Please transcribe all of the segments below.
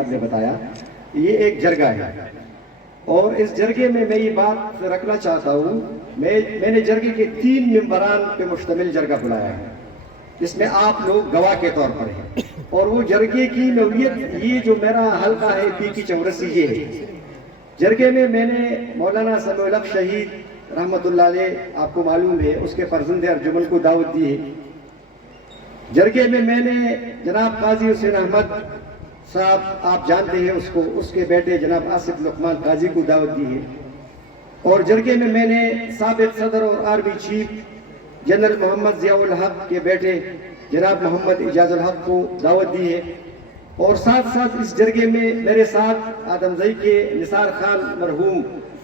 صاحب نے بتایا، یہ ایک جرگہ ہے، اور اس جرگے میں یہ بات رکھنا چاہتا ہوں، میں نے جرگے کے 3 ممبران پہ مشتمل جرگہ بلایا ہے، جس میں آپ لوگ گواہ کے طور پر ہیں، اور وہ جرگے کی نوعیت، یہ جو میرا حلقہ ہے پی کی چورسی، یہ ہے۔ جرگے میں نے مولانا سمیع الحق شہید رحمۃ اللہ علیہ، آپ کو معلوم ہے، اس کے فرزند ارجمن کو دعوت دی ہے۔ جرگے میں نے جناب قاضی حسین احمد صاحب، آپ جانتے ہیں اس کو، اس کے بیٹے جناب آصف لقمان قاضی کو دعوت دی ہے، اور جرگے میں نے سابق صدر اور آرمی چیف جنرل محمد ضیاء الحق کے بیٹے جناب محمد اعجاز الحق کو دعوت دی ہے، اور ساتھ ساتھ اس جرگے میں میرے ساتھ آدمزئی کے نثار خان مرحوم،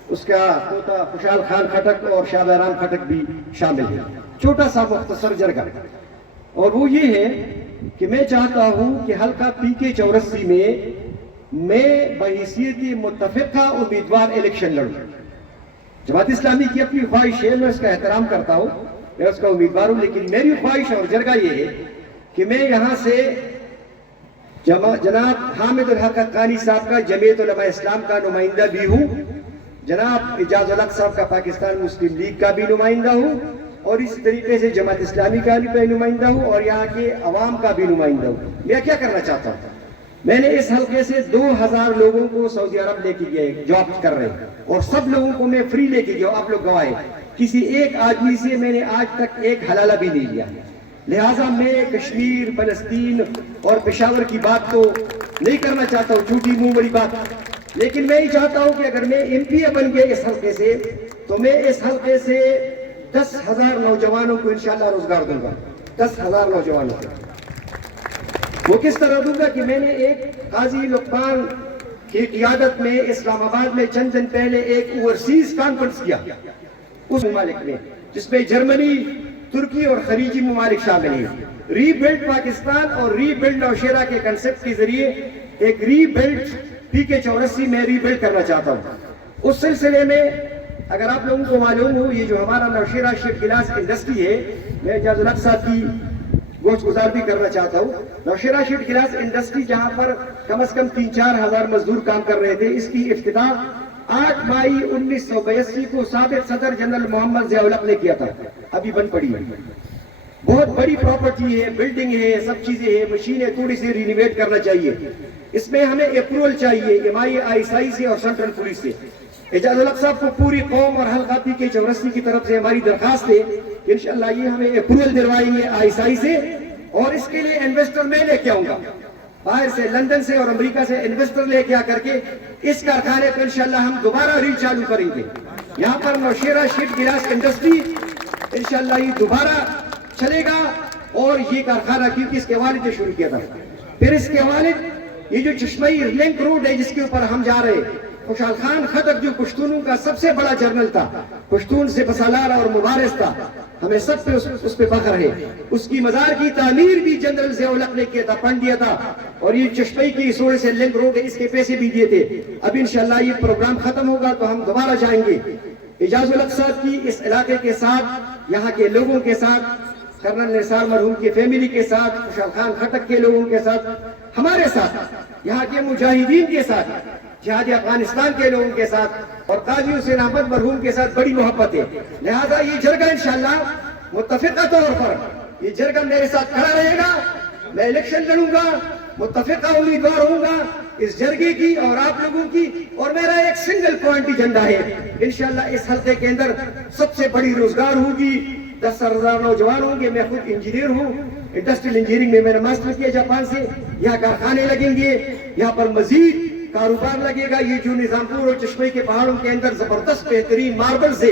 اس کا پوتا خوشحال خان کھٹک اور شاہ بہرام کھٹک بھی شامل ہے۔ چھوٹا سا مختصر جرگہ، اور وہ یہ ہے کہ میں چاہتا ہوں کہ حلقہ پی کے چورسی میں بحیثیت متفقہ امیدوار الیکشن لڑوں۔ جماعت اسلامی کی اپنی خواہش ہے، میں اس کا احترام کرتا ہوں، میں اس کا امیدوار ہوں، لیکن میری خواہش اور جرگہ یہ ہے کہ میں یہاں سے جناب حامد الحق حقانی صاحب کا جمعیت علماء اسلام کا نمائندہ بھی ہوں، جناب اعجاز الحق صاحب کا پاکستان مسلم لیگ کا بھی نمائندہ ہوں، اور اس طریقے سے جماعت اسلامی کا بھی نمائندہ ہوں، اور یہاں کے عوام کا بھی نمائندہ ہوں۔ میں کیا کرنا چاہتا ہوں، میں نے اس حلقے سے 2000 لوگوں کو سعودی عرب لے کے گئے، جاب کر رہے ہیں، اور سب لوگوں کو میں فری لے کے گیا، آپ لوگ گواہ ہیں، کسی ایک آدمی سے میں نے آج تک ایک حلالہ بھی نہیں لیا۔ لہٰذا میں کشمیر، فلسطین اور پشاور کی بات تو نہیں کرنا چاہتا ہوں، جھوٹی منہ بڑی بات، لیکن میں یہ چاہتا ہوں کہ اگر میں ایم پی اے بن گئے اس حلقے سے، تو میں اس حلقے سے 10,000 نوجوانوں کو انشاءاللہ روزگار دوں گا، 10,000 نوجوانوں کو۔ وہ کس طرح دوں گا کہ میں نے ایک قاضی لقمان کی قیادت میں اسلام آباد میں چند دن پہلے ایک اوورسیز کانفرنس کیا اس ممالک میں، جس میں جرمنی، ترکی اور خلیجی ممالک شامل ہیں۔ ری بلڈ پاکستان اور ری بلڈ نوشیرہ کے کنسپٹ کے ذریعے ایک ری بلڈ پی کے چورسی میں ری بلڈ کرنا چاہتا ہوں۔ اس سلسلے میں اگر آپ لوگوں کو معلوم ہو، یہ جو ہمارا نوشیرہ شیٹ گلاس انڈسٹری ہے، میں اعجاز الحق صاحب کی گوشت گزار بھی کرنا چاہتا ہوں۔ نوشیرہ شیٹ گلاس انڈسٹری جہاں پر کم از کم 3-4 ہزار مزدور کام کر رہے تھے، اس کی افتتاح 8 مئی 1982 کو سابق صدر جنرل محمد ضیاء الحق نے کیا تھا، ابھی بند پڑی ہے۔ بہت بڑی پراپرٹی ہے، بلڈنگ ہے، سب چیزیں ہیں، مشینیں تھوڑی سی رینویٹ کرنا چاہیے۔ اس میں ہمیں اپروول چاہیے MIISI سے اور سینٹرل پولیس سے۔ اعجاز الحق صاحب کو پوری قوم اور حلقہ پی کے چورسی کی طرف سے ہماری درخواست ہے کہ انشاءاللہ یہ ہمیں اپروول دلوائیں گے ISI سے، اور اس کے لیے انویسٹر میں لے کے آؤں گا باہر سے، لندن سے اور امریکہ سے انویسٹر لے کے آ کر کے اس کارخانے کو انشاءاللہ ہم دوبارہ ری چالو کریں گے۔ یہاں پر نوشیرہ شیٹ گلاس انڈسٹری انشاءاللہ یہ دوبارہ چلے گا، اور یہ کارخانہ کیونکہ اس کے والد نے شروع کیا تھا، پھر اس کے والد، یہ جو چشمئی لنک روڈ ہے جس کے اوپر ہم جا رہے ہیں، خوشحال خان خٹک جو پشتونوں کا سب سے بڑا جرنل تھا، پشتون سے بسالار اور مبارز تھا، ہمیں سب پہ اس پہ فخر ہے۔ اس کی مزار کی تعمیر بھی جنرل ضیاء الحق نے کیا تھا، فنڈ دیا تھا، اور یہ چشمئی کی سوڑے سے لنک روڈ ہے، اس کے پیسے بھی دیے تھے۔ اب انشاءاللہ یہ پروگرام ختم ہوگا تو ہم دوبارہ جائیں گے۔ اعجاز الحق صاحب کی اس علاقے کے ساتھ، یہاں کے لوگوں کے ساتھ، کرنل نثار مرحوم کی فیملی کے ساتھ، خوشحال خان خٹک کے لوگوں کے ساتھ، ہمارے ساتھ، یہاں کے مجاہدین کے ساتھ، جہاد افغانستان کے لوگوں کے ساتھ، اور قاضی حسین احمد مرحوم کے ساتھ بڑی محبت ہے۔ لہذا یہ جرگہ انشاءاللہ متفقہ طور پر، یہ جرگہ میرے ساتھ کھڑا رہے گا، میں الیکشن لڑوں گا، متفقہ امیدوار ہوں گا اس جرگے کی اور آپ لوگوں کی، اور میرا ایک سنگل پوائنٹ ایجنڈا ہے، انشاءاللہ اس حلقے کے اندر سب سے بڑی روزگار ہوگی، 10,000 نوجوان ہوں گے۔ میں خود انجینئر ہوں، انڈسٹریل انجینئرنگ میں نے ماسٹر کیا جاپان سے، یہاں کارخانے لگیں گے، یہاں پر مزید کاروبار لگے گا۔ یہ جو نظام پور اور چشمے کے پہاڑوں کے اندر زبردست بہترین ماربل سے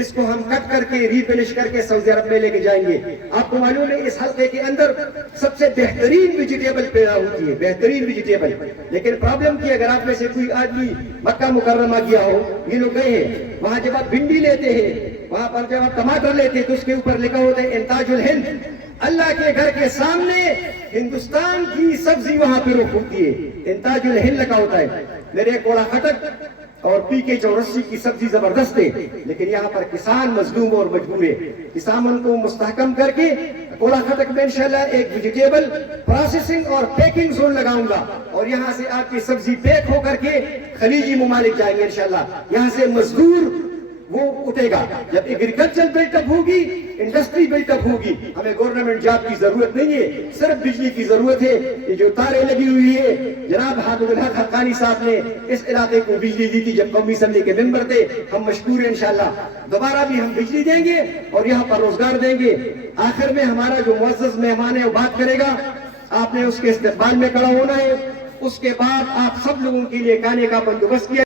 اس کو ہم کٹ کر کے ری فنش کر کے سعودی عرب میں لے کے جائیں گے۔ آپ کو معلوم ہے اس حلقے کے اندر سب سے بہترین ویجیٹیبل پیدا ہوتی ہے، بہترین ویجیٹیبل، لیکن پرابلم کی اگر آپ میں سے کوئی آدمی مکہ مکرمہ گیا ہو، یہ لوگ گئے ہیں، وہاں جب آپ بھنڈی لیتے ہیں، وہاں پر جب آپ ٹماٹر لیتے ہیں تو اس کے اوپر لکھا ہوتا ہے انتاج الہند، اللہ کے گھر کے سامنے ہندوستان کی سبزی وہاں پہ رخ ہوتی ہے، انتاج الہند لکھا ہوتا ہے۔ میرے کوڑا خٹک اور پی کے چورسی کی سبزی زبردست ہے، لیکن یہاں پر کسان مظلوم اور مجبور ہے۔ کسان کو مستحکم کر کے کولا خٹک میں انشاءاللہ ایک ویجیٹیبل پروسیسنگ اور پیکنگ زون لگاؤں گا، اور یہاں سے آپ کی سبزی پیک ہو کر کے خلیجی ممالک جائیں گے انشاءاللہ. یہاں سے مزدور وہ اٹھے گا. جب ایگریکلچر بلٹ اپ ہوگی، انڈسٹری بلٹ اپ ہوگی، ہمیں گورنمنٹ جاب کی ضرورت نہیں ہے، صرف بجلی کی ضرورت ہے. یہ جو تاریں لگی ہوئی ہے، جناب حامد الحق حقانی صاحب نے اس علاقے کو بجلی دی تھی جب قومی اسمبلی کے ممبر تھے. ہم مشکور ہیں انشاءاللہ. دوبارہ بھی ہم بجلی دیں گے اور یہاں پر روزگار دیں گے. آخر میں ہمارا جو معزز مہمان ہے وہ بات کرے گا، آپ نے اس کے استقبال میں کھڑا ہونا ہے. اس کے بعد آپ سب لوگوں کے لیے کھانے کا بندوبست کیا